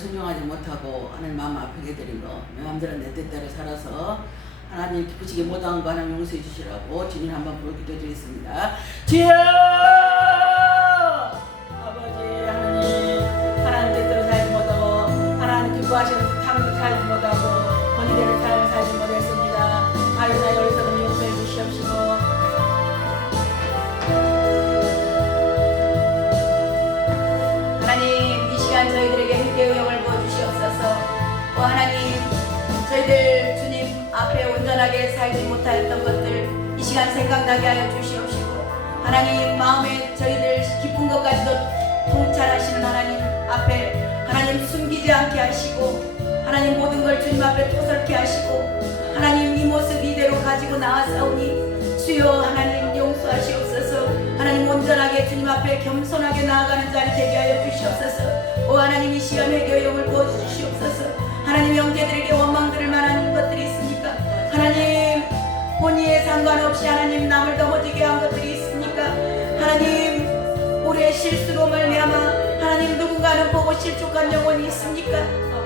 순종하지 못하고 하나님 마음 아프게 드린 거, 내 마음대로 내 뜻대로 살아서 하나님 기쁘시게 못한 거 하나님 용서해 주시라고 주님 한번 부르 기도 드리겠습니다. 주여 아버지 하나님, 하나님 뜻대로 살지 못하고 하나님 기뻐하시는 삶을 살지 못하고 본인대로 삶을 살지 못했습니다. 하나님 여기서는 용서해 주시옵시고 하나님 이 시간 저희들에게 회개의 영을 부어주시옵소서. 오 하나님, 저희들 주님 앞에 온전하게 살지 못하였던 것들 이 시간 생각나게 하여 주시옵시고, 하나님 마음에 저희들 깊은 것까지도 통찰하시는 하나님 앞에 하나님 숨기지 않게 하시고, 하나님 모든 걸 주님 앞에 토설케 하시고, 하나님 이 모습 이대로 가지고 나아싸우니 주여 하나님 용서하시옵소서. 하나님 온전하게 주님 앞에 겸손하게 나아가는 자리 되게 하여 주시옵소서. 오 하나님 이 시간 회개의 영을 부어주시옵소서. 하나님 형제들에게 원망들을 만한 것들이 있습니까? 하나님 본의에 상관없이 하나님 남을 넘어지게 한 것들이 있습니까? 하나님 우리의 실수로 말미암아 하나님 누군가는 보고 실족한 영혼이 있습니까?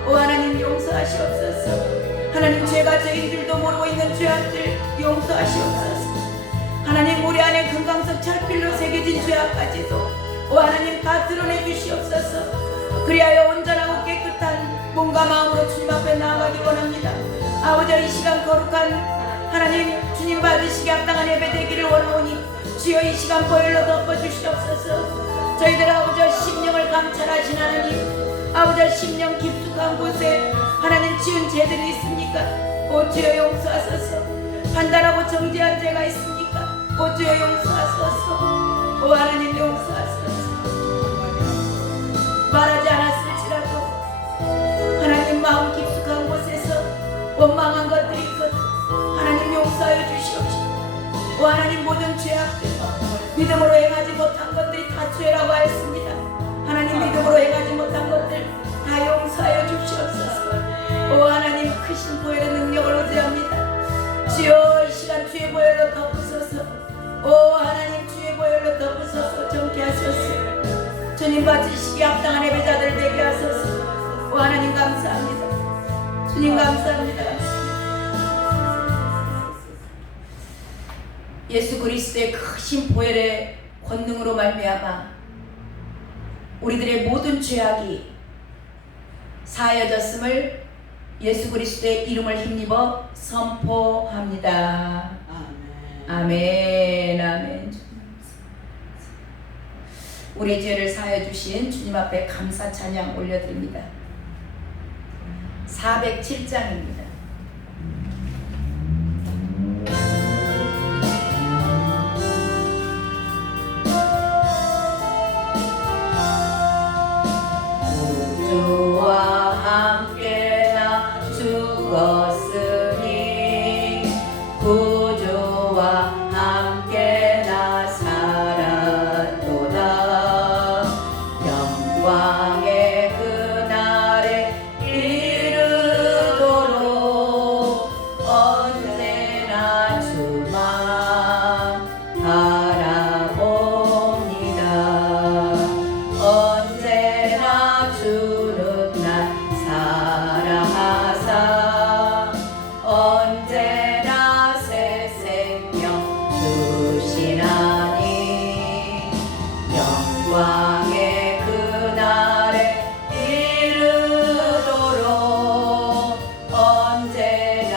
오 하나님 용서하시옵소서. 하나님 죄가 저인 줄도 모르고 있는 죄악들 용서하시옵소서. 하나님 우리 안에 금강석 철필로 새겨진 죄악까지도 오 하나님 다 드러내 주시옵소서. 그리하여 온전하고 깨끗한 몸과 마음으로 주님 앞에 나아가기 원합니다. 아버지 이 시간 거룩한 하나님 주님 받으시기 합당한 예배 되기를 원하오니 주여 이 시간 보혈로 덮어주시옵소서. 저희들 아버지 심령을 감찰하신 하나님, 아버지 심령 깊숙한 곳에 하나님 지은 죄들이 있습니까? 오 주여 용서하소서. 판단하고 정죄한 죄가 있습니까? 오 주여 용서하소서. 오 하나님 용서하소서. 말하지 않았을지라도 하나님 마음 깊숙한 곳에서 원망한 것들이 있거든 하나님 용서하여 주시옵시고, 오 하나님 모든 죄악들 믿음으로 행하지 못한 것들이 다 죄라고 하였습니다. 하나님 믿음으로 행하지 못한 것들 다 용서하여 주시옵소서. 오 하나님 크신 보혈의 능력을 의지합니다. 주여 이 시간 주의 보혈로 덮으소서. 오 하나님 주의 보혈로 덮으소서. 정케 하소서. 주님 받으시기 합당한 예배자들 되게 하소서. 오 하나님 감사합니다. 주님 감사합니다. 예수 그리스도의 크신 보혈의 권능으로 말미암아 우리들의 모든 죄악이 사하여졌음을 예수 그리스도의 이름을 힘입어 선포합니다. 아멘. 아멘. 우리의 죄를 사하여 주신 주님 앞에 감사 찬양 올려드립니다. 407장입니다. 주와 함께 나 죽었으니 구주와 함께 나 살았도다. 영광의 그날에 이르도록 언제나 주만 바라봅니다. 언제나 주는 날 사랑하사 언제나 새 생명 주시나니 영광의 그날에 이르도록 언제나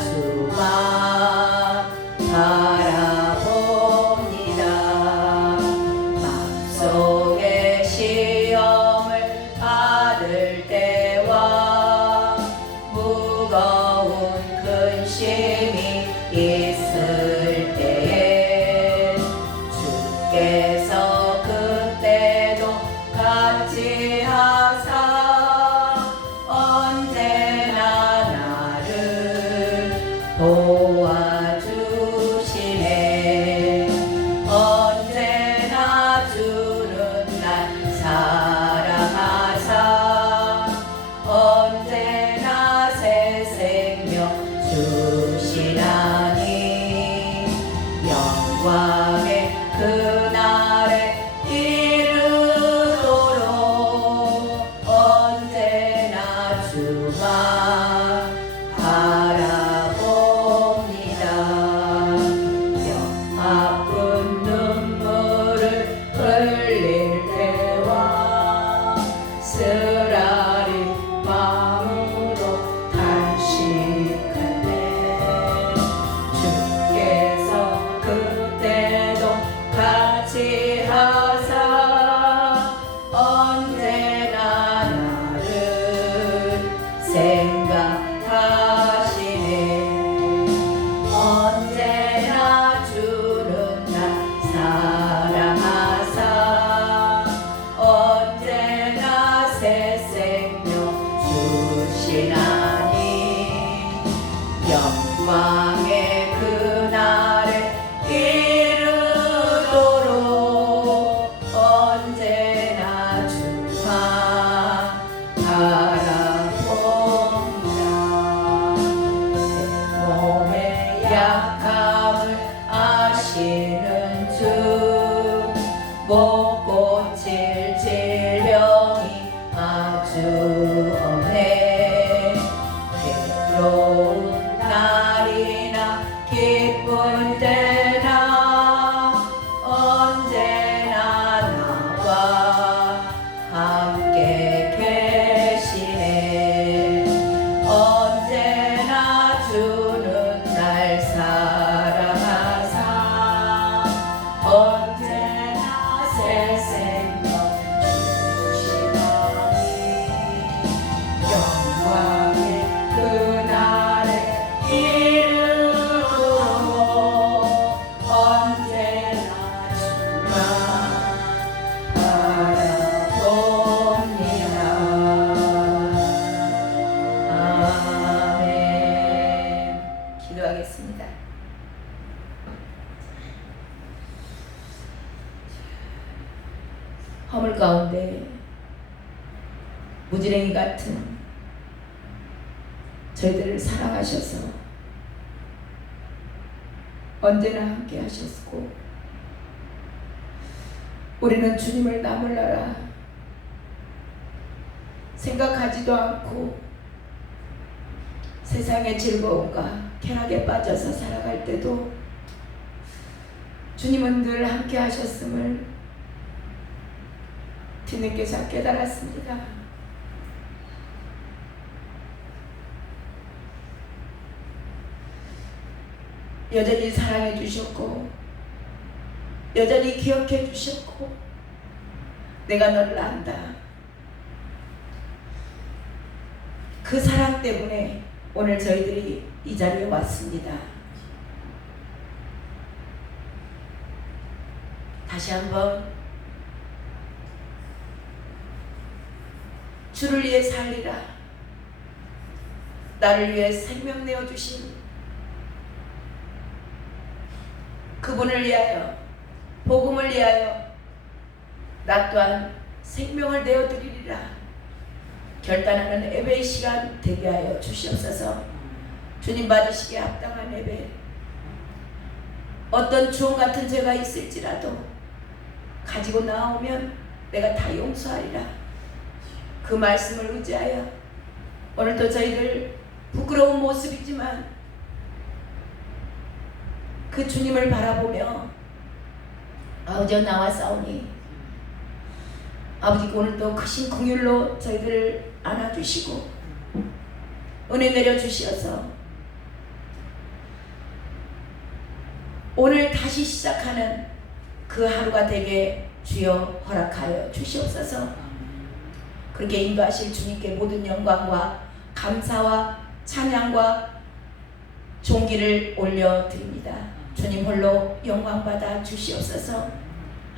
주만 바라봅니다. 맘속에 시험을 받을 때와 무거운 근심이 있을 때에 주께서 그때도 같이 하사 언제나 나를 도와주시네. 언제나 주는 날 사랑하사 언제나 새 생명 주시네. 좋은 날이나 기쁜 때나 언제나 나와 함께 계시네. 언제나 주는 날 사랑하사 언제나 새 생명 주시나니 영광의 그날에 이르도록 언제나 주만 바라봅니다. 아멘. 기도하겠습니다. 허물 가운데 무지랭이 같은 저희들을 사랑하셔서 언제나 함께 하셨고 우리는 주님을 나몰라라 생각하지도 않고 세상의 즐거움과 쾌락에 빠져서 살아갈 때도 주님은 늘 함께 하셨음을 뒤늦게서 깨달았습니다. 여전히 사랑해 주셨고 여전히 기억해 주셨고 내가 너를 안다. 그 사랑 때문에 오늘 저희들이 이 자리에 왔습니다. 다시 한번 주를 위해 살리라. 나를 위해 생명 내어주신 그분을 위하여 복음을 위하여 나 또한 생명을 내어드리리라 결단하는 예배의 시간 되게 하여 주시옵소서. 주님 받으시기에 합당한 예배, 어떤 주홍 같은 죄가 있을지라도 가지고 나오면 내가 다 용서하리라. 그 말씀을 의지하여 오늘도 저희들 부끄러운 모습이지만 그 주님을 바라보며 아버지여 나와 싸우니 아버지 오늘도 크신 긍휼로 저희들을 안아주시고 은혜 내려주시어서 오늘 다시 시작하는 그 하루가 되게 주여 허락하여 주시옵소서. 그렇게 인도하실 주님께 모든 영광과 감사와 찬양과 존귀를 올려드립니다. 주님 홀로 영광받아 주시옵소서.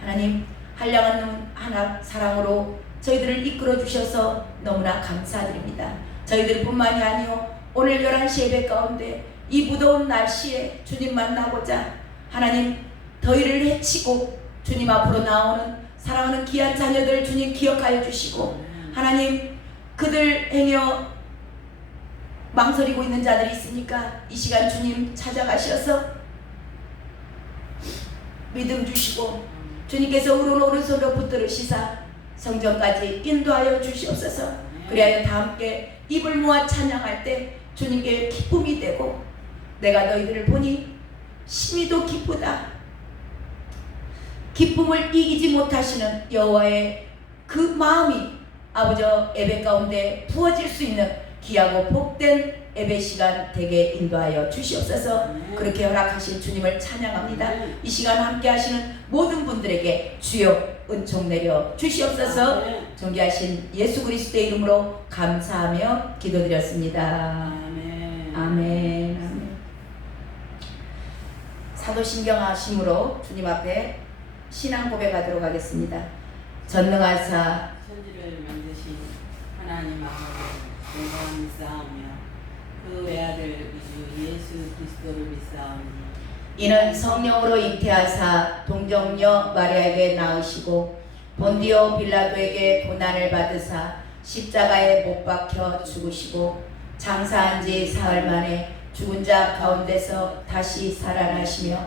하나님 한량한 눈 하나 사랑으로 저희들을 이끌어 주셔서 너무나 감사드립니다. 저희들뿐만이 아니요 오늘 11시 예배 가운데 이 무더운 날씨에 주님 만나고자 하나님 더위를 헤치고 주님 앞으로 나오는 사랑하는 귀한 자녀들 주님 기억하여 주시고 하나님 그들 행여 망설이고 있는 자들이 있으니까 이 시간 주님 찾아가셔서 믿음 주시고 주님께서 오른손으로 붙들으시사 성전까지 인도하여 주시옵소서. 그리하여 다 함께 입을 모아 찬양할 때 주님께 기쁨이 되고 내가 너희들을 보니 심히도 기쁘다. 기쁨을 이기지 못하시는 여호와의 그 마음이 아버지 예배 가운데 부어질 수 있는 귀하고 복된 예배 시간 되게 인도하여 주시옵소서. 그렇게 허락하신 주님을 찬양합니다. 이 시간 함께 하시는 모든 분들에게 주여 은총 내려 주시옵소서. 존귀하신 예수 그리스도의 이름으로 감사하며 기도드렸습니다. 아멘. 아멘. 사도신경하심으로 주님 앞에 신앙 고백하도록 하겠습니다. 전능하사 천지를 만드신 하나님 아버지 내가 믿사오며 그 외아들 우주 예수 그리스도를 믿사오니 이는 성령으로 잉태하사 동정녀 마리아에게 낳으시고 본디오 빌라도에게 고난을 받으사 십자가에 못 박혀 죽으시고 장사한 지 사흘 만에 죽은 자 가운데서 다시 살아나시며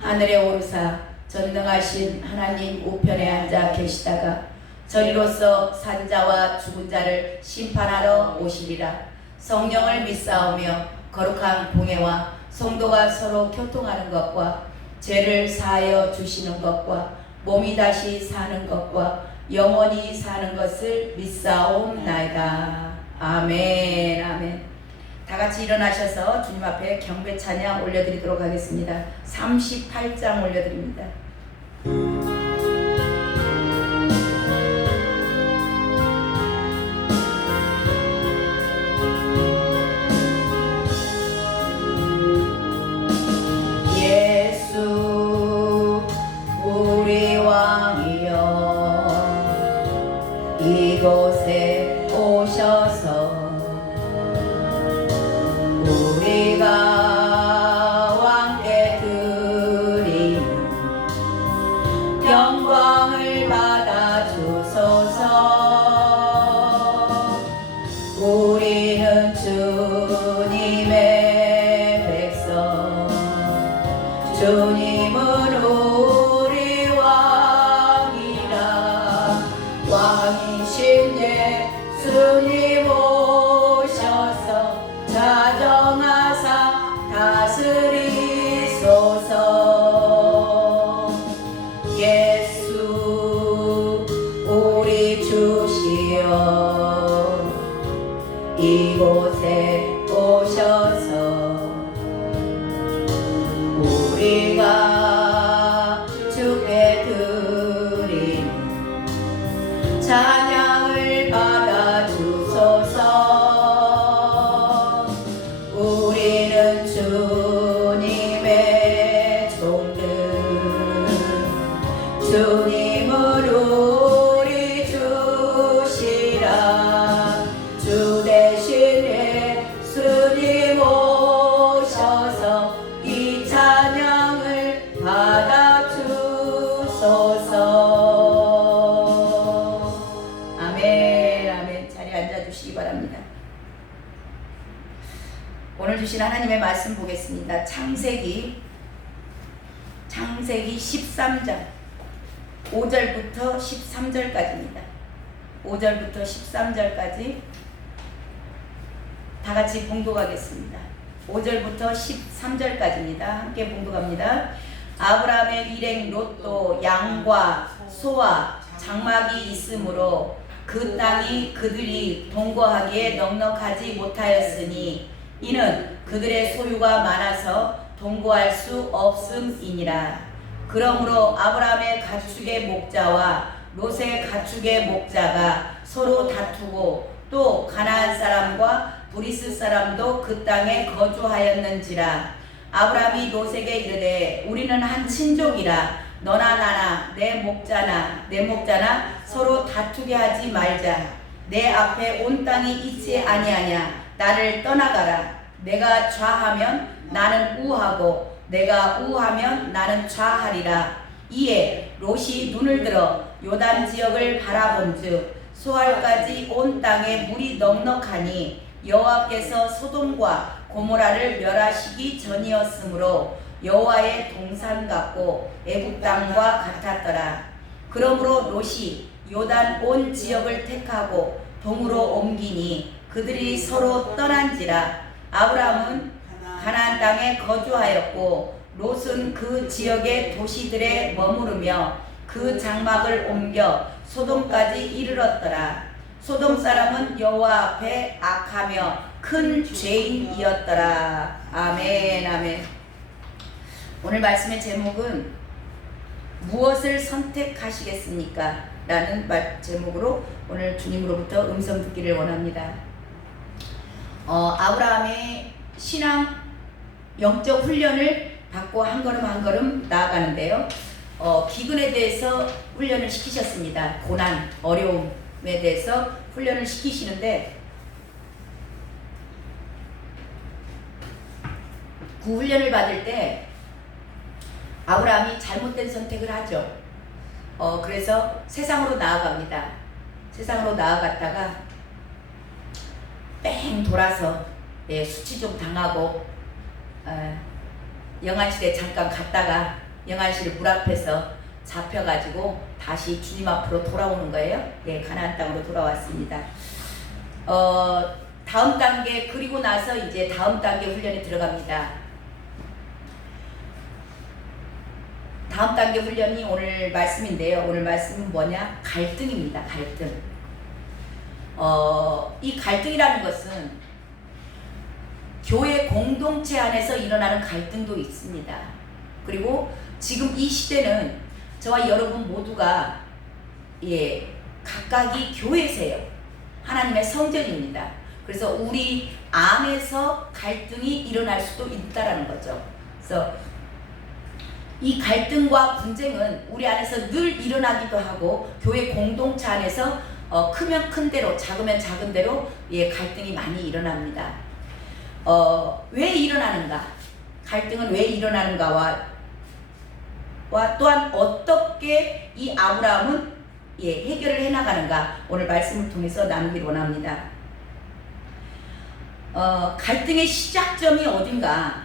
하늘에 오르사 전능하신 하나님 우편에 앉아 계시다가 저리로서 산자와 죽은 자를 심판하러 오시리라. 성령을 믿사오며 거룩한 공예와 성도가 서로 교통하는 것과 죄를 사하여 주시는 것과 몸이 다시 사는 것과 영원히 사는 것을 믿사옵나이다. 아멘. 아멘. 다 같이 일어나셔서 주님 앞에 경배 찬양 올려드리도록 하겠습니다. 38장 올려드립니다. 예수 우리 왕이여 이곳에 오셔서 우리가 왕께 드리는 영광을 받아 주소서. 우리는 주님의 백성, 주님은 우리 왕이라. 왕이신 예수님 오셔서 자정하사 다스리소서. 예수 우리 주시여 이곳에 오셔서 우리가 주께 드리는 찬양을 받아 주소서. 우리는 주님의 종들, 주님은 우리 주시라. 주 대신 예수님 오셔서 이 찬양을 받아 주소서. 아멘. 아멘. 자리에 앉아 주시기 바랍니다. 오늘 주신 하나님의 말씀 보겠습니다. 창세기 13장 5절부터 13절까지입니다. 5절부터 13절까지 다 같이 봉독하겠습니다. 5절부터 13절까지입니다. 함께 봉독합니다. 아브라함의 일행 롯도 양과 소와 장막이 있으므로 그 땅이 그들이 동거하기에 넉넉하지 못하였으니 이는 그들의 소유가 많아서 동거할 수 없음이니라. 그러므로 아브라함의 가축의 목자와 롯의 가축의 목자가 서로 다투고 또 가나안 사람과 브리스 사람도 그 땅에 거주하였는지라. 아브라함이 롯에게 이르되 우리는 한 친족이라 너나 나나 내 목자나 서로 다투게 하지 말자. 내 앞에 온 땅이 있지 아니하냐. 나를 떠나가라. 내가 좌하면 나는 우하고 내가 우하면 나는 좌하리라. 이에 롯이 눈을 들어 요단 지역을 바라본즉 소알까지 온 땅에 물이 넉넉하니 여호와께서 소돔과 고모라를 멸하시기 전이었으므로 여호와의 동산 같고 애굽 땅과 같았더라. 그러므로 롯이 요단 온 지역을 택하고 동으로 옮기니 그들이 서로 떠난지라. 아브라함은 가나안 땅에 거주하였고 롯은 그 지역의 도시들에 머무르며 그 장막을 옮겨 소돔까지 이르렀더라. 소돔 사람은 여호와 앞에 악하며 큰 죄인이었더라. 아멘. 아멘. 오늘 말씀의 제목은 무엇을 선택하시겠습니까? 라는 제목으로 오늘 주님으로부터 음성 듣기를 원합니다. 아브라함의 신앙 영적 훈련을 받고 한 걸음 한 걸음 나아가는데요. 기근에 대해서 훈련을 시키셨습니다. 고난, 어려움에 대해서 훈련을 시키시는데 그 훈련을 받을 때 아브라함이 잘못된 선택을 하죠. 그래서 세상으로 나아갑니다. 세상으로 나아갔다가 뺑 돌아서 수치 좀 당하고 영안실에 잠깐 갔다가 영안실 물 앞에서 잡혀가지고 다시 주님 앞으로 돌아오는 거예요. 가나안 땅으로 돌아왔습니다. 다음 단계, 그리고 나서 이제 다음 단계 훈련에 들어갑니다. 다음 단계 훈련이 오늘 말씀인데요. 오늘 말씀은 뭐냐? 갈등입니다. 갈등. 이 갈등이라는 것은 교회 공동체 안에서 일어나는 갈등도 있습니다. 그리고 지금 이 시대는 저와 여러분 모두가 각각이 교회세요. 하나님의 성전입니다. 그래서 우리 안에서 갈등이 일어날 수도 있다라는 거죠. 그래서 이 갈등과 분쟁은 우리 안에서 늘 일어나기도 하고 교회 공동체 안에서 크면 큰 대로 작으면 작은 대로 갈등이 많이 일어납니다. 왜 일어나는가? 갈등은 왜 일어나는가와 또한 어떻게 이 아브라함은 해결을 해나가는가 오늘 말씀을 통해서 나누기를 원합니다. 갈등의 시작점이 어딘가?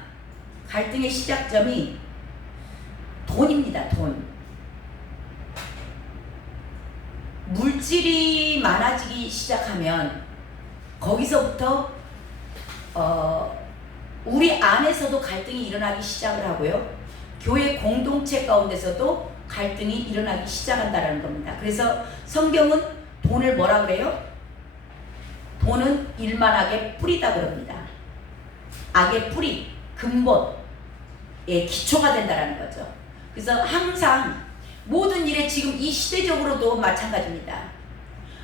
갈등의 시작점이 돈입니다. 돈. 물질이 많아지기 시작하면 거기서부터 우리 안에서도 갈등이 일어나기 시작을 하고요. 교회 공동체 가운데서도 갈등이 일어나기 시작한다는 겁니다. 그래서 성경은 돈을 뭐라 그래요? 돈은 일만악의 뿌리다 그럽니다. 악의 뿌리, 근본, 기초가 된다는 거죠. 그래서 항상 모든 일에 지금 이 시대적으로도 마찬가지입니다.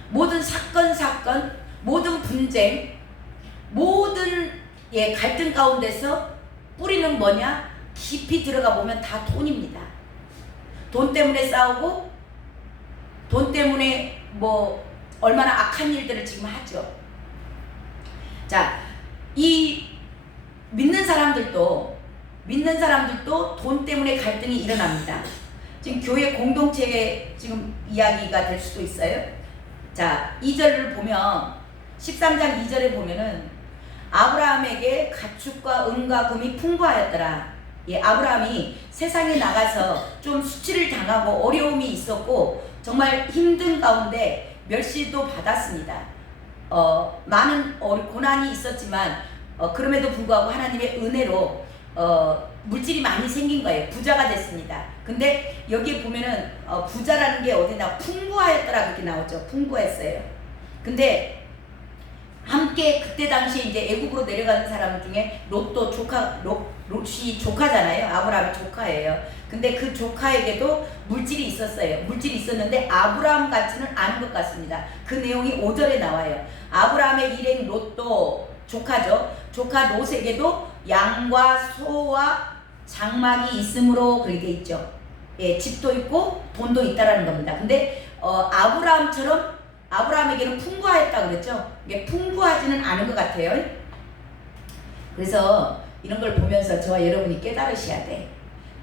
모든 사건, 모든 분쟁, 모든 갈등 가운데서 뿌리는 뭐냐? 깊이 들어가 보면 다 돈입니다. 돈 때문에 싸우고 돈 때문에 얼마나 악한 일들을 지금 하죠. 자, 이 믿는 사람들도 돈 때문에 갈등이 일어납니다. 지금 교회 공동체의 지금 이야기가 될 수도 있어요. 자, 2절을 보면 13장 2절에 보면은 아브라함에게 가축과 은과 금이 풍부하였더라. 아브라함이 세상에 나가서 좀 수치를 당하고 어려움이 있었고 정말 힘든 가운데 멸시도 받았습니다. 많은 고난이 있었지만 그럼에도 불구하고 하나님의 은혜로 물질이 많이 생긴 거예요. 부자가 됐습니다. 근데 여기에 보면은 부자라는 게 어디나 풍부하였더라 그렇게 나오죠. 풍부했어요. 근데 함께 그때 당시에 이제 애굽으로 내려가는 사람 중에 롯이 조카잖아요. 아브라함의 조카예요. 근데 그 조카에게도 물질이 있었어요. 물질이 있었는데 아브라함 같지는 않은 것 같습니다. 그 내용이 5절에 나와요. 아브라함의 일행 롯도 조카죠. 조카 롯에게도 양과 소와 장막이 있으므로 그렇게 돼 있죠. 집도 있고 돈도 있다라는 겁니다. 근데 아브라함에게는 풍부하였다 그랬죠. 이게 풍부하지는 않은 것 같아요. 그래서 이런 걸 보면서 저와 여러분이 깨달으셔야 돼.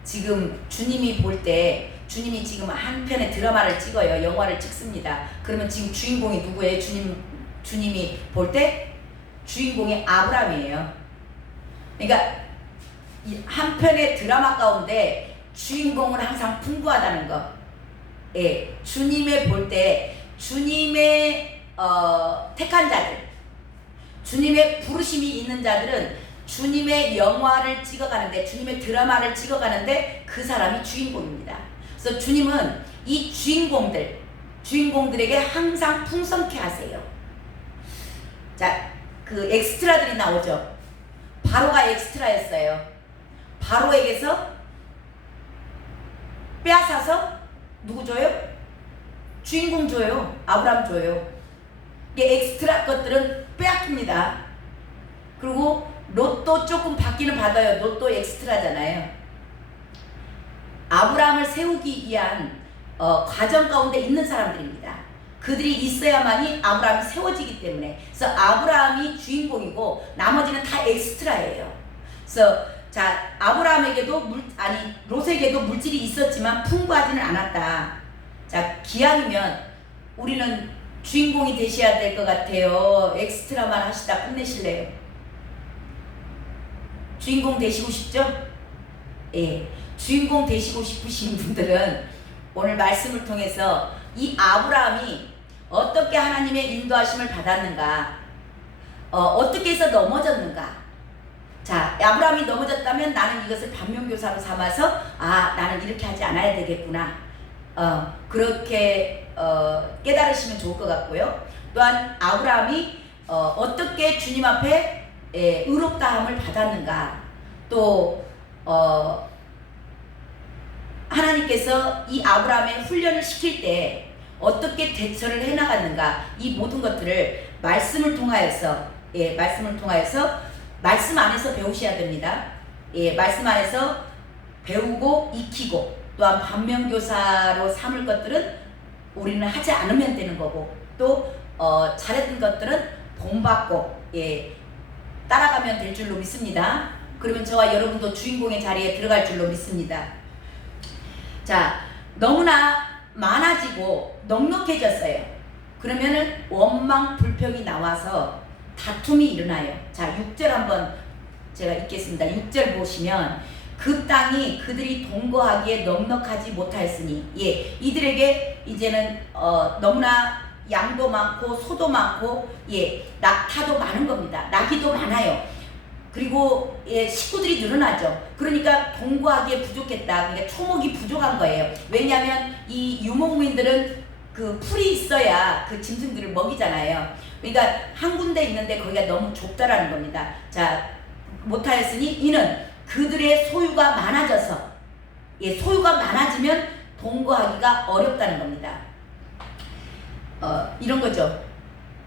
지금 주님이 볼 때 주님이 지금 한 편의 드라마를 찍어요. 영화를 찍습니다. 그러면 지금 주인공이 누구예요? 주님이 볼 때 주인공이 아브라함이에요. 그러니까 한 편의 드라마 가운데 주인공은 항상 풍부하다는 거. 주님의 볼 때 주님의 택한 자들, 주님의 부르심이 있는 자들은 주님의 영화를 찍어가는데, 주님의 드라마를 찍어가는데 그 사람이 주인공입니다. 그래서 주님은 이 주인공들에게 항상 풍성케 하세요. 자, 그 엑스트라들이 나오죠. 바로가 엑스트라였어요. 바로에게서 빼앗아서 누구 줘요? 주인공 줘요. 아브라함 줘요. 이게 엑스트라 것들은 빼앗깁니다. 그리고 롯도 조금 받기는 받아요. 롯도 엑스트라잖아요. 아브라함을 세우기 위한 과정 가운데 있는 사람들입니다. 그들이 있어야만이 아브라함이 세워지기 때문에. 그래서 아브라함이 주인공이고 나머지는 다 엑스트라예요. 그래서 자, 아브라함에게도 롯에게도 물질이 있었지만 풍부하지는 않았다. 자, 기왕이면 우리는 주인공이 되셔야 될 것 같아요. 엑스트라만 하시다 끝내실래요? 주인공 되시고 싶죠? 예, 주인공 되시고 싶으신 분들은 오늘 말씀을 통해서 이 아브라함이 어떻게 하나님의 인도하심을 받았는가, 어떻게 해서 넘어졌는가? 자, 아브라함이 넘어졌다면 나는 이것을 반면교사로 삼아서 나는 이렇게 하지 않아야 되겠구나. 그렇게 깨달으시면 좋을 것 같고요. 또한 아브라함이 어떻게 주님 앞에 의롭다함을 받았는가? 또 하나님께서 이 아브라함의 훈련을 시킬 때 어떻게 대처를 해나갔는가? 이 모든 것들을 말씀을 통하여서 말씀 안에서 배우셔야 됩니다. 말씀 안에서 배우고 익히고 또한 반면교사로 삼을 것들은 우리는 하지 않으면 되는 거고 또 잘했던 것들은 본받고 따라가면 될 줄로 믿습니다. 그러면 저와 여러분도 주인공의 자리에 들어갈 줄로 믿습니다. 자, 너무나 많아지고 넉넉해졌어요. 그러면은 원망 불평이 나와서 다툼이 일어나요. 자, 6절 한번 제가 읽겠습니다. 6절 보시면 그 땅이 그들이 동거하기에 넉넉하지 못하였으니 이들에게 이제는 너무나 양도 많고 소도 많고 낙타도 많은 겁니다. 나귀도 많아요. 그리고 식구들이 늘어나죠. 그러니까 동거하기에 부족했다. 그러니까 초목이 부족한 거예요. 왜냐하면 이 유목민들은 그 풀이 있어야 그 짐승들을 먹이잖아요. 그러니까 한 군데 있는데 거기가 너무 좁다라는 겁니다. 자, 못하였으니 이는 그들의 소유가 많아져서 소유가 많아지면 동거하기가 어렵다는 겁니다. 이런 거죠.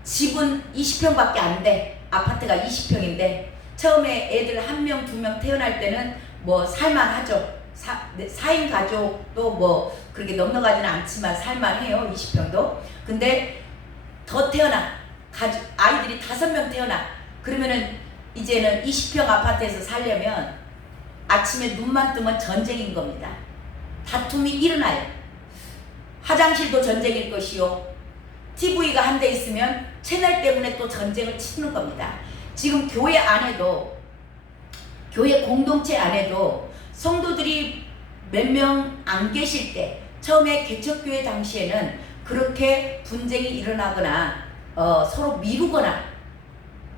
집은 20평밖에 안 돼. 아파트가 20평인데 처음에 애들 1명, 2명 태어날 때는 뭐 살만하죠. 4인 가족도 뭐 그렇게 넉넉하지는 않지만 살만해요. 20평도. 근데 더 태어나. 아이들이 5명 태어나. 그러면은 이제는 20평 아파트에서 살려면 아침에 눈만 뜨면 전쟁인 겁니다. 다툼이 일어나요. 화장실도 전쟁일 것이요. TV가 한 대 있으면 채널 때문에 또 전쟁을 치는 겁니다. 지금 교회 안에도, 교회 공동체 안에도 성도들이 몇 명 안 계실 때, 처음에 개척교회 당시에는 그렇게 분쟁이 일어나거나 서로 미루거나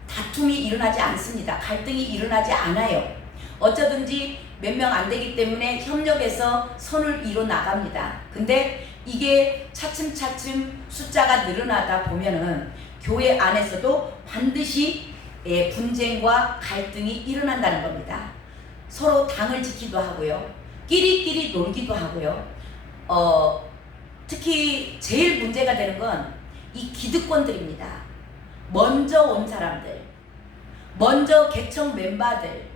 다툼이 일어나지 않습니다. 갈등이 일어나지 않아요. 어쩌든지 몇 명 안 되기 때문에 협력해서 선을 이뤄 나갑니다. 근데 이게 차츰차츰 숫자가 늘어나다 보면은 교회 안에서도 반드시 분쟁과 갈등이 일어난다는 겁니다. 서로 당을 지키기도 하고요. 끼리끼리 놀기도 하고요. 특히 제일 문제가 되는 건 이 기득권들입니다. 먼저 온 사람들, 먼저 개척 멤버들,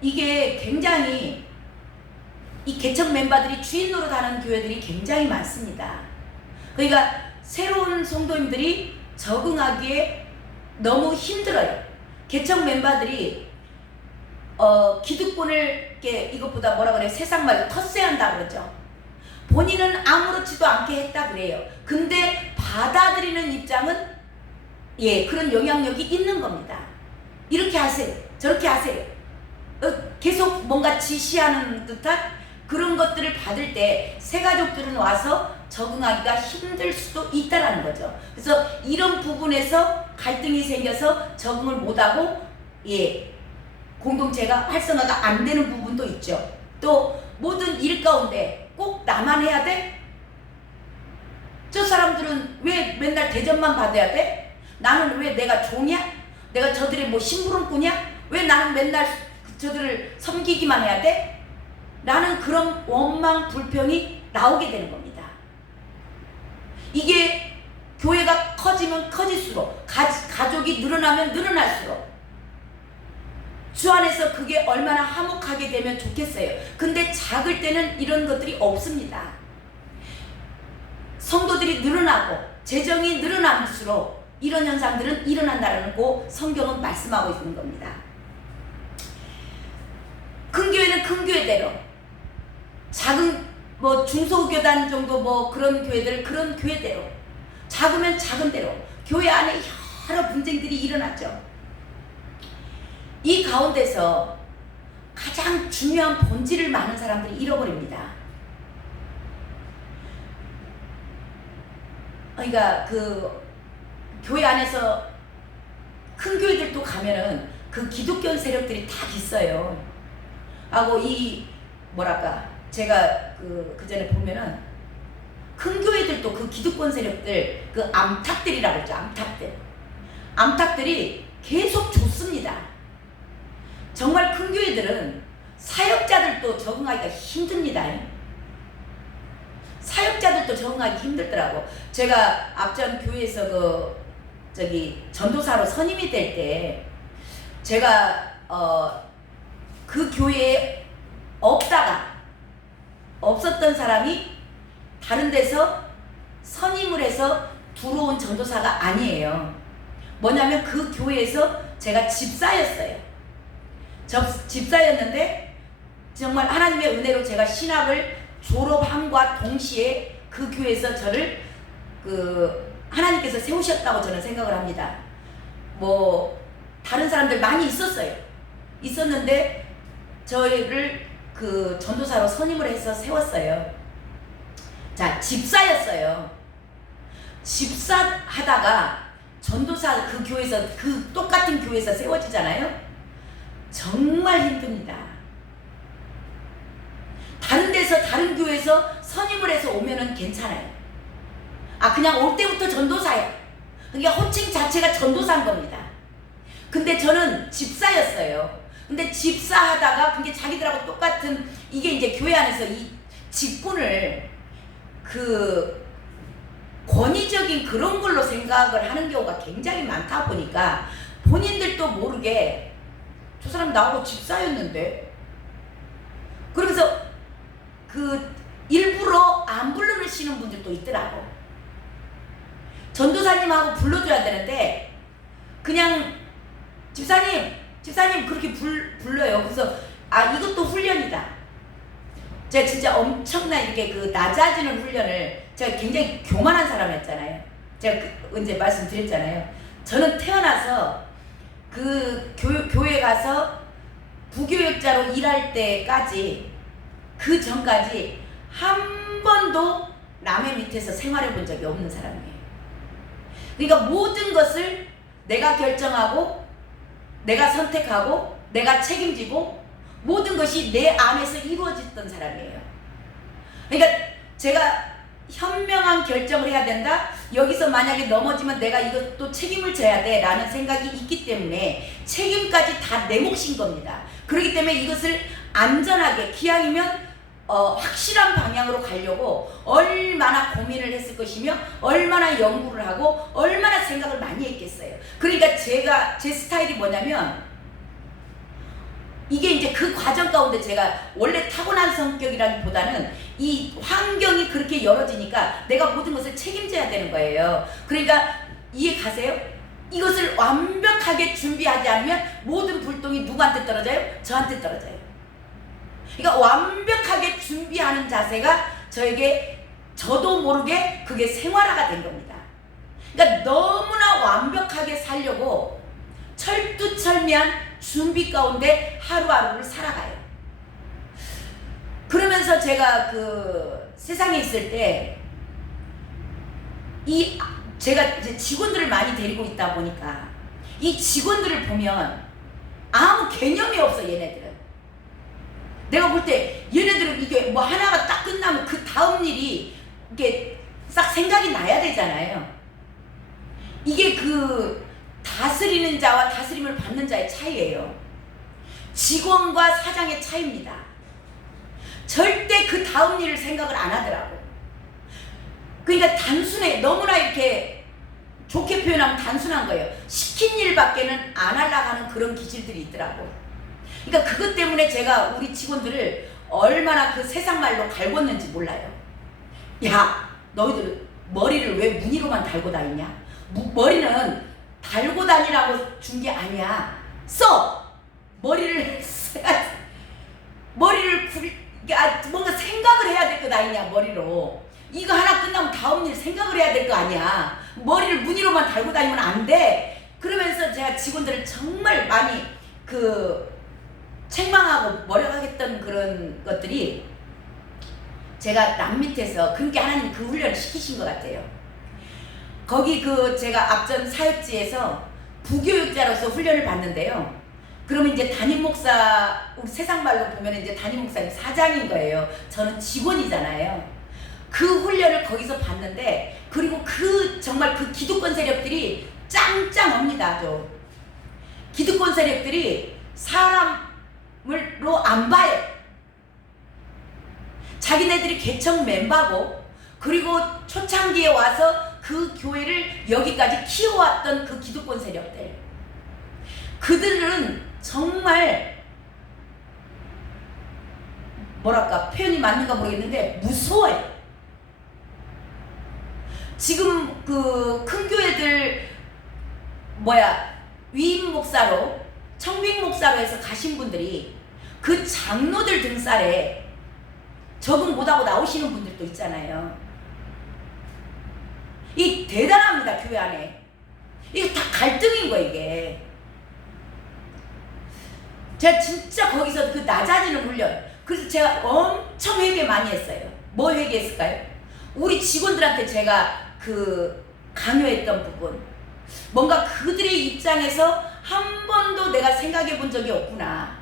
이게 굉장히 이 개척 멤버들이 주인 노릇하는 교회들이 굉장히 많습니다. 그러니까 새로운 성도님들이 적응하기에 너무 힘들어요. 개척 멤버들이 기득권을 이것보다 뭐라 그래, 세상 말로 텃세한다 그러죠. 본인은 아무렇지도 않게 했다 그래요. 근데 받아들이는 입장은 그런 영향력이 있는 겁니다. 이렇게 하세요, 저렇게 하세요. 계속 뭔가 지시하는 듯한 그런 것들을 받을 때 새가족들은 와서 적응하기가 힘들 수도 있다라는 거죠. 그래서 이런 부분에서 갈등이 생겨서 적응을 못하고 공동체가 활성화가 안 되는 부분도 있죠. 또 모든 일 가운데 꼭 나만 해야 돼? 저 사람들은 왜 맨날 대접만 받아야 돼? 나는 왜 내가 종이야? 내가 저들의 뭐 심부름꾼이야? 왜 나는 맨날 저들을 섬기기만 해야 돼? 라는 그런 원망 불평이 나오게 되는 겁니다. 이게 교회가 커지면 커질수록, 가족이 늘어나면 늘어날수록 주 안에서 그게 얼마나 화목하게 되면 좋겠어요. 근데 작을 때는 이런 것들이 없습니다. 성도들이 늘어나고 재정이 늘어날수록 이런 현상들은 일어난다는 거 성경은 말씀하고 있는 겁니다. 큰 교회는 큰 교회대로, 작은 뭐 중소교단 정도 뭐 그런 교회들 그런 교회대로, 작으면 작은 대로 교회 안에 여러 분쟁들이 일어났죠. 이 가운데서 가장 중요한 본질을 많은 사람들이 잃어버립니다. 그러니까 그 교회 안에서 큰 교회들도 가면은 그 기독교 세력들이 다 있어요. 하고 이 뭐랄까 제가 그 전에 보면은 큰 교회들도 그 기득권 세력들 그 암탉들이라고 했죠. 암탉들이 계속 좋습니다. 정말 큰 교회들은 사역자들도 적응하기가 힘듭니다. 사역자들도 적응하기 힘들더라고. 제가 앞전 교회에서 전도사로 선임이 될 때 제가 그 교회에 없었던 사람이 다른 데서 선임을 해서 들어온 전도사가 아니에요. 뭐냐면 그 교회에서 제가 집사였어요. 집사였는데 정말 하나님의 은혜로 제가 신학을 졸업함과 동시에 그 교회에서 저를 하나님께서 세우셨다고 저는 생각을 합니다. 뭐 다른 사람들 많이 있었는데 저희를 그 전도사로 선임을 해서 세웠어요. 자, 집사였어요. 집사하다가 전도사 그 교회에서 그 똑같은 교회에서 세워지잖아요. 정말 힘듭니다. 다른 데서 다른 교회에서 선임을 해서 오면은 괜찮아요. 그냥 올 때부터 전도사야. 그러니까 호칭 자체가 전도사인 겁니다. 근데 저는 집사였어요. 근데 집사하다가 근데 자기들하고 똑같은 이게 이제 교회 안에서 이 직분을 권위적인 그런 걸로 생각을 하는 경우가 굉장히 많다 보니까 본인들도 모르게 저 사람 나하고 집사였는데 그러면서 일부러 안 불러내시는 분들도 있더라고. 전도사님하고 불러줘야 되는데 그냥 집사님 그렇게 불러요. 그래서 이것도 훈련이다. 제가 진짜 엄청난 이렇게 낮아지는 훈련을 제가 굉장히 교만한 사람이었잖아요. 제가 언제 말씀드렸잖아요. 저는 태어나서 그 교회 가서 부교육자로 일할 때까지 그 전까지 한 번도 남의 밑에서 생활해 본 적이 없는 사람이에요. 그러니까 모든 것을 내가 결정하고 내가 선택하고 내가 책임지고 모든 것이 내 안에서 이루어졌던 사람이에요. 그러니까 제가 현명한 결정을 해야 된다. 여기서 만약에 넘어지면 내가 이것도 책임을 져야 돼 라는 생각이 있기 때문에 책임까지 다 내 몫인 겁니다. 그렇기 때문에 이것을 안전하게 기왕이면 확실한 방향으로 가려고 얼마나 고민을 했을 것이며 얼마나 연구를 하고 얼마나 생각을 많이 했겠어요. 그러니까 제 스타일이 뭐냐면 이게 이제 그 과정 가운데 제가 원래 타고난 성격이라기보다는 이 환경이 그렇게 열어지니까 내가 모든 것을 책임져야 되는 거예요. 그러니까 이해 가세요? 이것을 완벽하게 준비하지 않으면 모든 불똥이 누구한테 떨어져요? 저한테 떨어져요. 그러니까 완벽하게 준비하는 자세가 저도 모르게 그게 생활화가 된 겁니다. 그러니까 너무나 완벽하게 살려고 철두철미한 준비 가운데 하루하루를 살아가요. 그러면서 제가 세상에 있을 때 제가 이제 직원들을 많이 데리고 있다 보니까 이 직원들을 보면 아무 개념이 없어. 얘네들은 내가 볼 때 얘네들은 이게 뭐 하나가 딱 끝나면 그 다음 일이 이게 싹 생각이 나야 되잖아요. 이게 다스리는 자와 다스림을 받는 자의 차이예요. 직원과 사장의 차이입니다. 절대 그 다음 일을 생각을 안 하더라고. 그러니까 단순해. 너무나 이렇게 좋게 표현하면 단순한 거예요. 시킨 일밖에는 안 하려고 하는 그런 기질들이 있더라고. 그러니까 그것 때문에 제가 우리 직원들을 얼마나 세상 말로 갈궜는지 몰라요. 야, 너희들 머리를 왜 무늬로만 달고 다니냐? 머리는 달고 다니라고 준 게 아니야. 머리를 뭔가 생각을 해야 될 것 아니냐. 머리로 이거 하나 끝나면 다음 일 생각을 해야 될 거 아니야. 머리를 무늬로만 달고 다니면 안 돼. 그러면서 제가 직원들을 정말 많이 책망하고 뭐라하겠던 그런 것들이 제가 남 밑에서 그렇게 하나님 훈련을 시키신 것 같아요. 거기 제가 앞전 사역지에서 부교육자로서 훈련을 받는데요. 그러면 이제 담임 목사, 우리 세상 말로 보면 이제 담임 목사님 사장인 거예요. 저는 직원이잖아요. 그 훈련을 거기서 받는데, 그리고 정말 그 기득권 세력들이 짱짱합니다. 아주 기득권 세력들이 사람으로 안 봐요. 자기네들이 개척 멤버고, 그리고 초창기에 와서 그 교회를 여기까지 키워왔던 그 기득권 세력들, 그들은 정말 뭐랄까 표현이 맞는가 모르겠는데 무서워요. 지금 그 큰 교회들 위임 목사로, 청빙 목사로 해서 가신 분들이 그 장로들 등살에 적응 못하고 나오시는 분들도 있잖아요. 이 대단합니다. 교회 안에 이게 다 갈등인 거예요. 이게 제가 진짜 거기서 그 낮아지는 훈련, 그래서 제가 엄청 회개 많이 했어요. 뭐 회개했을까요? 우리 직원들한테 제가 그 강요했던 부분, 뭔가 그들의 입장에서 한 번도 내가 생각해 본 적이 없구나.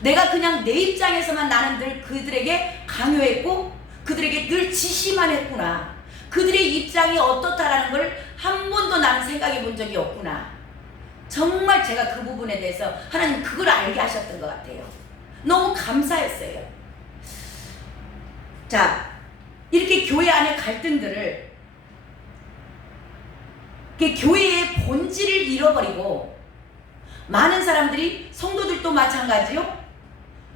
내가 그냥 내 입장에서만 나는 늘 그들에게 강요했고 그들에게 늘 지시만 했구나. 그들의 입장이 어떻다라는 걸 한 번도 나는 생각해 본 적이 없구나. 정말 제가 그 부분에 대해서 하나님 그걸 알게 하셨던 것 같아요. 너무 감사했어요. 자, 이렇게 교회 안의 갈등들을, 교회의 본질을 잃어버리고, 많은 사람들이, 성도들도 마찬가지요,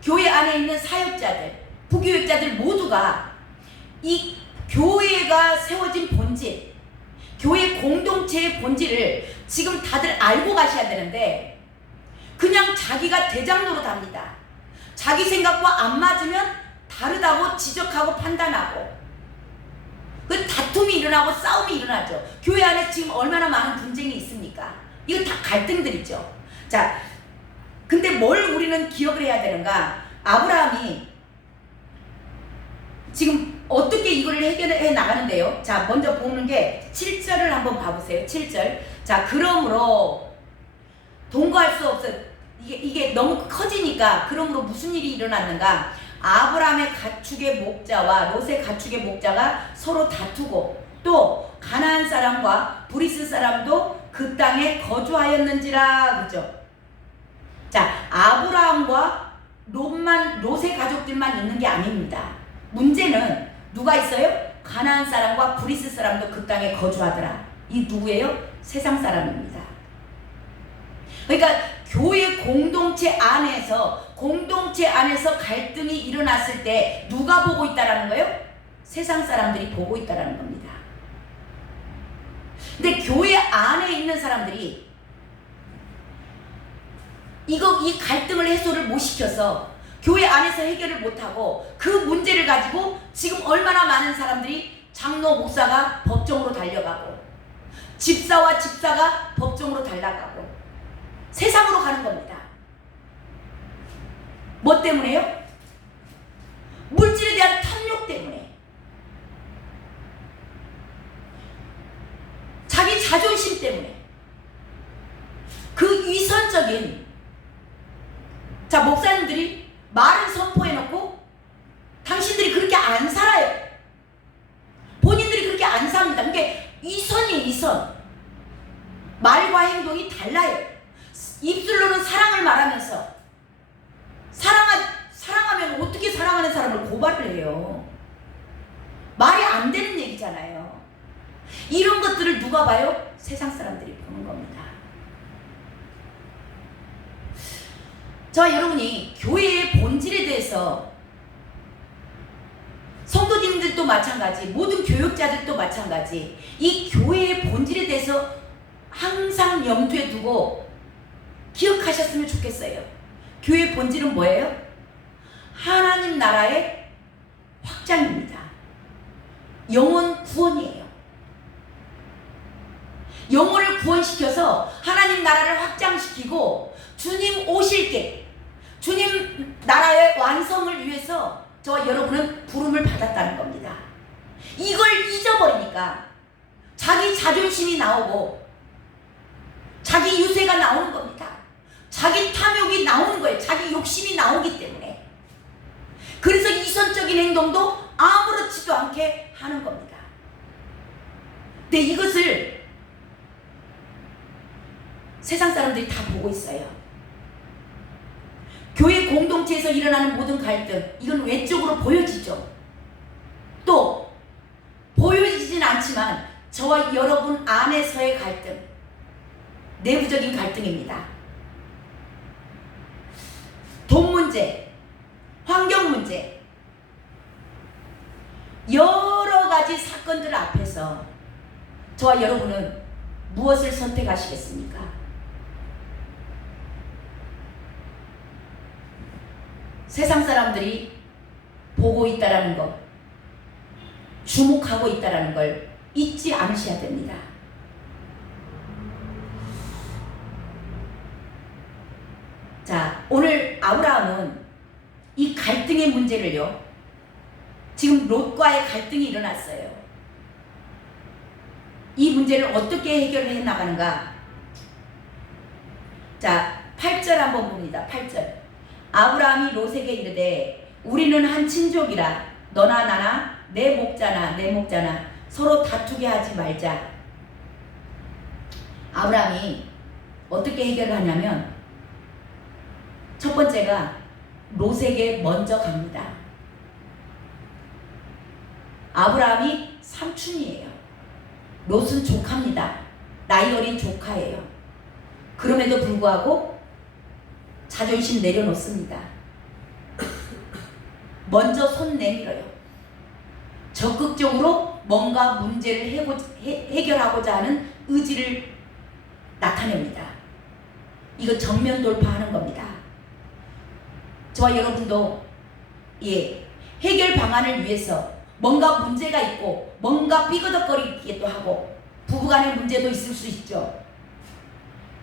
교회 안에 있는 사역자들, 부교육자들 모두가 이 교회가 세워진 본질, 교회 공동체의 본질을 지금 다들 알고 가셔야 되는데, 그냥 자기가 대장로로 답니다. 자기 생각과 안 맞으면 다르다고 지적하고 판단하고, 그 다툼이 일어나고 싸움이 일어나죠. 교회 안에 지금 얼마나 많은 분쟁이 있습니까? 이거 다 갈등들이죠. 자, 근데 뭘 우리는 기억을 해야 되는가? 아브라함이 지금 어떻게 이거를 해결해 나가는데요? 자, 먼저 보는 게 7절을 한번 봐보세요. 7절. 자, 그러므로 동거할 수 없어. 이게 너무 커지니까, 그러므로 무슨 일이 일어났는가? 아브라함의 가축의 목자와 롯의 가축의 목자가 서로 다투고, 또 가나안 사람과 브리스 사람도 그 땅에 거주하였는지라. 그죠? 자, 아브라함과 롯의 가족들만 있는 게 아닙니다. 문제는 누가 있어요? 가나안 사람과 브리스 사람도 그 땅에 거주하더라. 이 누구예요? 세상 사람입니다. 그러니까 교회 공동체 안에서 갈등이 일어났을 때 누가 보고 있다라는 거예요? 세상 사람들이 보고 있다라는 겁니다. 근데 교회 안에 있는 사람들이 이 갈등을 해소를 못 시켜서 교회 안에서 해결을 못하고, 그 문제를 가지고 지금 얼마나 많은 사람들이 장로 목사가 법정으로 달려가고, 집사와 집사가 법정으로 달려가고, 세상으로 가는 겁니다. 뭐 때문에요? 물질에 대한 탐욕 때문에, 자기 자존심 때문에, 그 위선적인, 자, 목사님들이 말을 선포해놓고 당신들이 그렇게 안 살아요. 본인들이 그렇게 안 삽니다. 그러니까 위선. 말과 행동이 달라요. 입술로는 사랑을 말하면서, 사랑하면 어떻게 사랑하는 사람을 고발을 해요? 말이 안 되는 얘기잖아요. 이런 것들을 누가 봐요? 세상 사람들이 보는 겁니다. 저와 여러분이 교회의 본질에 대해서, 성도님들도 마찬가지, 모든 교육자들도 마찬가지, 이 교회의 본질에 대해서 항상 염두에 두고 기억하셨으면 좋겠어요. 교회의 본질은 뭐예요? 하나님 나라의 확장입니다. 영혼 구원이에요. 영혼을 구원시켜서 하나님 나라를 확장시키고, 주님 오실 때, 주님 나라의 완성을 위해서 저와 여러분은 부름을 받았다는 겁니다. 이걸 잊어버리니까 자기 자존심이 나오고, 자기 유세가 나오는 겁니다. 자기 탐욕이 나오는 거예요. 자기 욕심이 나오기 때문에. 그래서 이선적인 행동도 아무렇지도 않게 하는 겁니다. 근데 이것을 세상 사람들이 다 보고 있어요. 교회 공동체에서 일어나는 모든 갈등, 이건 외적으로 보여지죠. 또 보여지진 않지만 저와 여러분 안에서의 갈등, 내부적인 갈등입니다. 돈 문제, 환경 문제, 여러 가지 사건들 앞에서 저와 여러분은 무엇을 선택하시겠습니까? 세상 사람들이 보고 있다라는 것, 주목하고 있다라는 걸 잊지 않으셔야 됩니다. 자, 오늘 아브라함은 이 갈등의 문제를요, 지금 롯과의 갈등이 일어났어요. 이 문제를 어떻게 해결을 해 나가는가? 자, 8절 한번 봅니다. 8절. 아브라함이 롯에게 이르되 우리는 한 친족이라 너나 나나 내 목자나 서로 다투게 하지 말자. 아브라함이 어떻게 해결을 하냐면 첫 번째가 롯에게 먼저 갑니다. 아브라함이 삼촌이에요. 롯은 조카입니다. 나이 어린 조카예요. 그럼에도 불구하고 자존심 내려놓습니다. 먼저 손 내밀어요. 적극적으로 뭔가 문제를 해결하고자 하는 의지를 나타냅니다. 이거 정면 돌파하는 겁니다. 저와 여러분도 해결 방안을 위해서 뭔가 문제가 있고 뭔가 삐그덕거리기도 하고 부부간의 문제도 있을 수 있죠.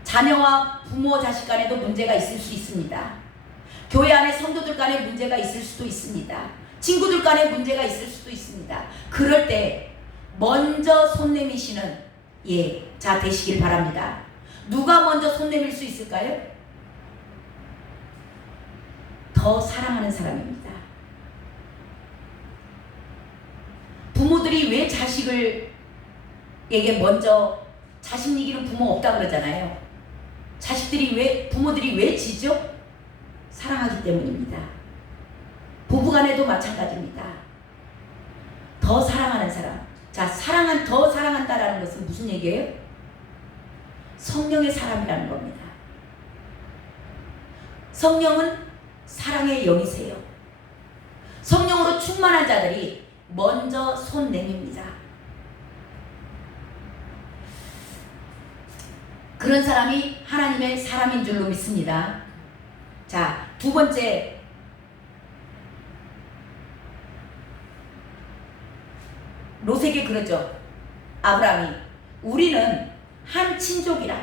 자녀와 부모 자식 간에도 문제가 있을 수 있습니다. 교회 안에 성도들 간에 문제가 있을 수도 있습니다. 친구들 간에 문제가 있을 수도 있습니다. 그럴 때 먼저 손 내미시는 자 되시길 바랍니다. 누가 먼저 손 내밀 수 있을까요? 더 사랑하는 사람입니다. 부모들이 왜 자식에게 먼저 자식 이기는 부모 없다 그러잖아요. 부모들이 왜 지죠? 사랑하기 때문입니다. 부부간에도 마찬가지입니다. 더 사랑하는 사람. 자, 더 사랑한다라는 것은 무슨 얘기예요? 성령의 사람이라는 겁니다. 성령은 사랑의 영이세요. 성령으로 충만한 자들이 먼저 손 내밉니다. 그런 사람이 하나님의 사람인 줄로 믿습니다. 자, 두 번째, 롯에게 그러죠. 아브라함이 우리는 한 친족이라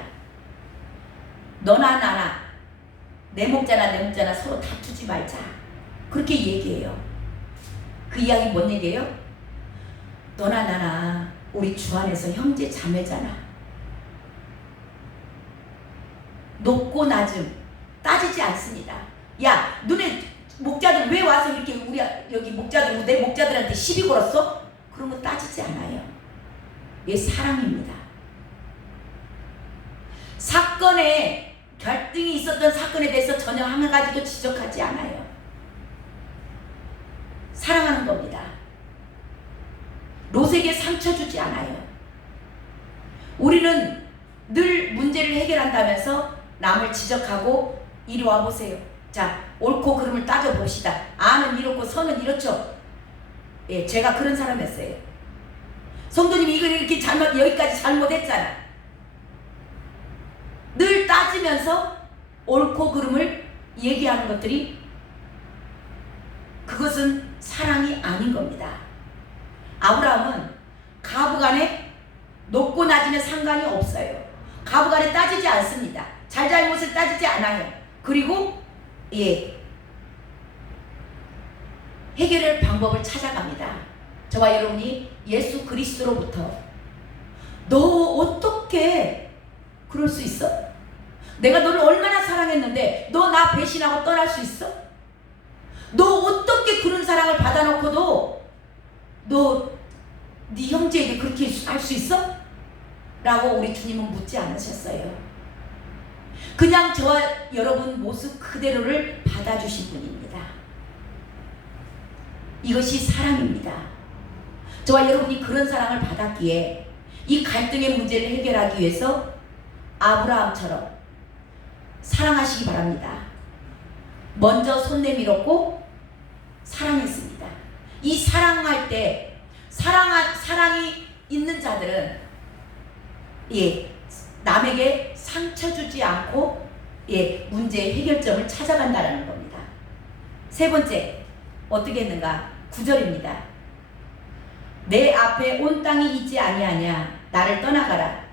너나 나나 내 목자나 서로 다투지 말자. 그렇게 얘기해요. 그 이야기 뭔 얘기예요? 너나 나나 우리 주 안에서 형제 자매잖아. 높고 낮음 따지지 않습니다. 야, 너네 목자들 왜 와서 이렇게 우리 여기 목자들 내 목자들한테 시비 걸었어? 그런 거 따지지 않아요. 이게 사랑입니다. 사건에 갈등이 있었던 사건에 대해서 전혀 한 가지도 지적하지 않아요. 사랑하는 겁니다. 롯에게 상처 주지 않아요. 우리는 늘 문제를 해결한다면서 남을 지적하고 이리 와보세요. 자, 옳고 그름을 따져봅시다. 아는 이렇고 선은 이렇죠. 제가 그런 사람이었어요. 성도님이 이걸 이렇게 여기까지 잘못했잖아. 늘 따지면서 옳고 그름을 얘기하는 것들이 그것은 사랑이 아닌 겁니다. 아브라함은 가부간에 높고 낮으면 상관이 없어요. 가부간에 따지지 않습니다. 잘잘못을 따지지 않아요. 그리고 해결할 방법을 찾아갑니다. 저와 여러분이 예수 그리스도로부터 너 어떻게 그럴 수 있어? 내가 너를 얼마나 사랑했는데 너 나 배신하고 떠날 수 있어? 너 어떻게 그런 사랑을 받아놓고도 너 네 형제에게 그렇게 할 수 있어? 라고 우리 주님은 묻지 않으셨어요. 그냥 저와 여러분 모습 그대로를 받아주신 분입니다. 이것이 사랑입니다. 저와 여러분이 그런 사랑을 받았기에 이 갈등의 문제를 해결하기 위해서 아브라함처럼 사랑하시기 바랍니다. 먼저 손 내밀었고 사랑했습니다. 이 사랑할 때 사랑이 있는 자들은 남에게 상처 주지 않고 문제의 해결점을 찾아간다는 겁니다. 세 번째 어떻게 했는가? 9절입니다. 내 앞에 온 땅이 있지 아니하냐? 나를 떠나가라.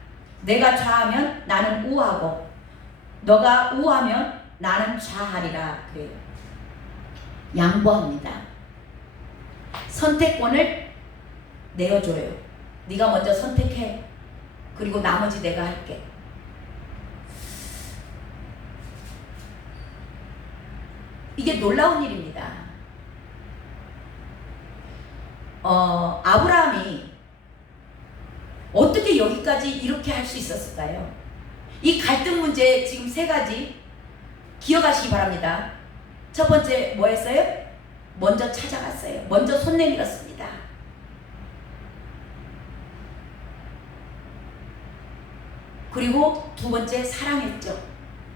내가 좌하면 나는 우하고 너가 우하면 나는 좌하리라. 그래요. 양보합니다. 선택권을 내어줘요. 네가 먼저 선택해. 그리고 나머지 내가 할게. 이게 놀라운 일입니다. 아브라함이 어떻게 여기까지 이렇게 할 수 있었을까요? 이 갈등 문제 지금 세 가지 기억하시기 바랍니다. 첫 번째 뭐 했어요? 먼저 찾아갔어요. 먼저 손 내밀었습니다. 그리고 두 번째 사랑했죠.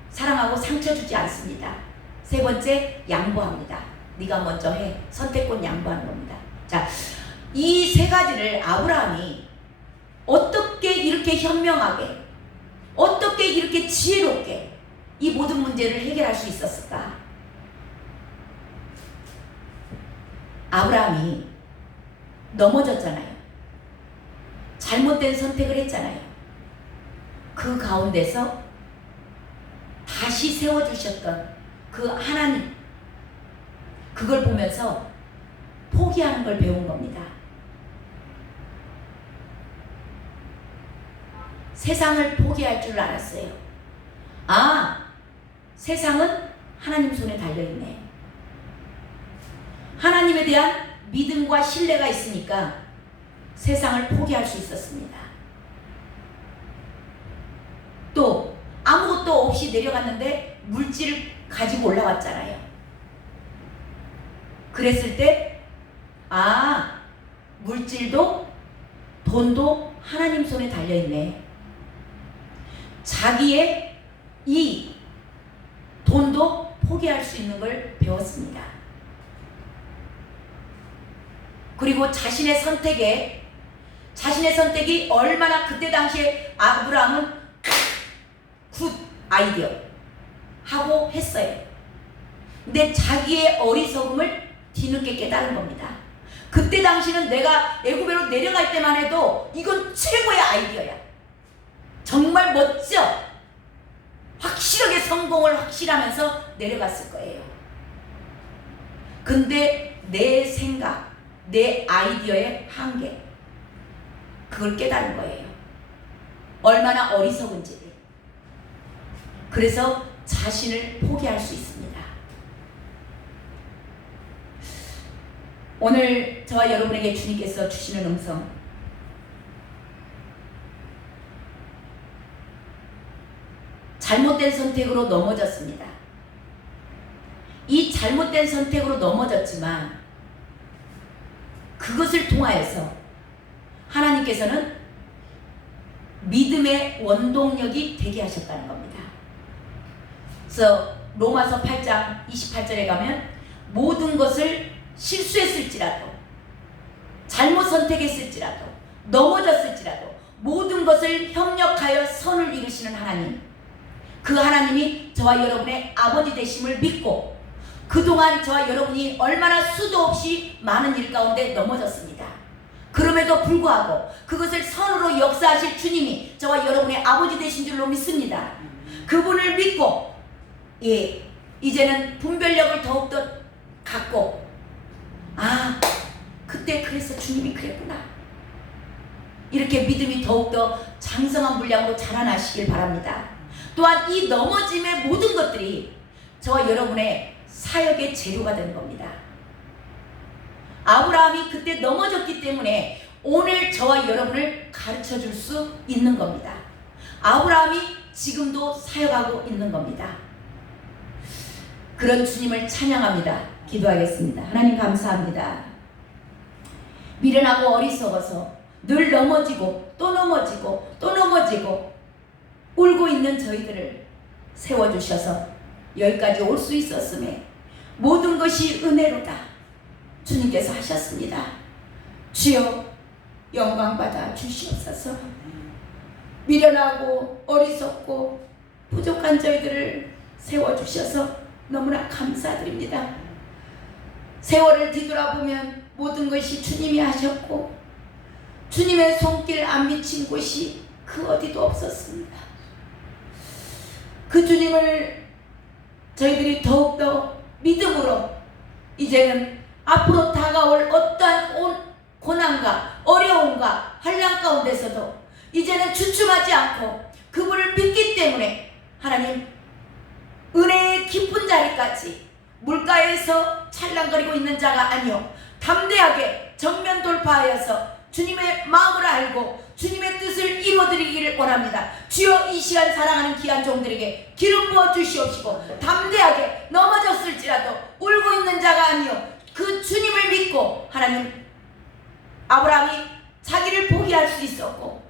사랑하고 상처 주지 않습니다. 세 번째 양보합니다. 네가 먼저 해. 선택권 양보하는 겁니다. 자, 이 세 가지를 아브라함이 어떻게 이렇게 현명하게, 어떻게 이렇게 지혜롭게 이 모든 문제를 해결할 수 있었을까? 아브라함이 넘어졌잖아요. 잘못된 선택을 했잖아요. 그 가운데서 다시 세워주셨던 그 하나님, 그걸 보면서 포기하는 걸 배운 겁니다. 세상을 포기할 줄 알았어요. 아, 세상은 하나님 손에 달려있네. 하나님에 대한 믿음과 신뢰가 있으니까 세상을 포기할 수 있었습니다. 또 아무것도 없이 내려갔는데 물질을 가지고 올라왔잖아요. 그랬을 때 물질도 돈도 하나님 손에 달려있네. 자기의 이 돈도 포기할 수 있는 걸 배웠습니다. 그리고 자신의 선택이 얼마나 그때 당시에 아브라함은 굿 아이디어 하고 했어요. 근데 자기의 어리석음을 뒤늦게 깨달은 겁니다. 그때 당시는 내가 애굽으로 내려갈 때만 해도 이건 최고의 아이디어야. 정말 멋져. 확실하게 성공을 확실하면서 내려갔을 거예요. 근데 내 생각, 내 아이디어의 한계, 그걸 깨달은 거예요. 얼마나 어리석은지. 그래서 자신을 포기할 수 있습니다. 오늘 저와 여러분에게 주님께서 주시는 음성, 잘못된 선택으로 넘어졌습니다. 이 잘못된 선택으로 넘어졌지만 그것을 통하여서 하나님께서는 믿음의 원동력이 되게 하셨다는 겁니다. 그래서 로마서 8장 28절에 가면 모든 것을 실수했을지라도, 잘못 선택했을지라도, 넘어졌을지라도 모든 것을 협력하여 선을 이루시는 하나님, 그 하나님이 저와 여러분의 아버지 되심을 믿고 그동안 저와 여러분이 얼마나 수도 없이 많은 일 가운데 넘어졌습니다. 그럼에도 불구하고 그것을 선으로 역사하실 주님이 저와 여러분의 아버지 되신 줄로 믿습니다. 그분을 믿고 이제는 분별력을 더욱더 갖고 그때 그래서 주님이 그랬구나, 이렇게 믿음이 더욱더 장성한 분량으로 자라나시길 바랍니다. 또한 이 넘어짐의 모든 것들이 저와 여러분의 사역의 재료가 되는 겁니다. 아브라함이 그때 넘어졌기 때문에 오늘 저와 여러분을 가르쳐 줄 수 있는 겁니다. 아브라함이 지금도 사역하고 있는 겁니다. 그런 주님을 찬양합니다. 기도하겠습니다. 하나님 감사합니다. 미련하고 어리석어서 늘 넘어지고 또 넘어지고 또 넘어지고 울고 있는 저희들을 세워주셔서 여기까지 올 수 있었음에 모든 것이 은혜로다 주님께서 하셨습니다. 주여 영광받아 주시옵소서. 미련하고 어리석고 부족한 저희들을 세워주셔서 너무나 감사드립니다. 세월을 뒤돌아보면 모든 것이 주님이 하셨고 주님의 손길 안 미친 곳이 그 어디도 없었습니다. 그 주님을 저희들이 더욱더 믿음으로 이제는 앞으로 다가올 어떠한 고난과 어려움과 환난 가운데서도 이제는 주춤하지 않고 그분을 믿기 때문에 하나님 은혜의 깊은 자리까지 물가에서 찰랑거리고 있는 자가 아니요 담대하게 정면 돌파하여서 주님의 마음을 알고 주님의 뜻을 이루어드리기를 원합니다. 주여 이 시간 사랑하는 귀한 종들에게 기름 부어 주시옵시고 담대하게 넘어졌을지라도 울고 있는 자가 아니요 그 주님을 믿고 하나님 아브라함이 자기를 포기할 수 있었고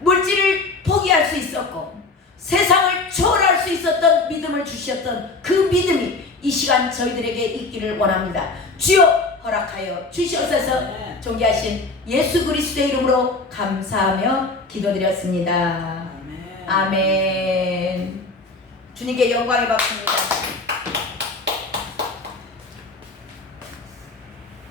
물질을 포기할 수 있었고 세상을 초월할 수 있었던 믿음을 주셨던 그 믿음이 이 시간 저희들에게 있기를 원합니다. 주여 허락하여 주시옵소서. 존귀하신 예수 그리스도의 이름으로 감사하며 기도드렸습니다. 아멘. 주님께 영광을 받습니다.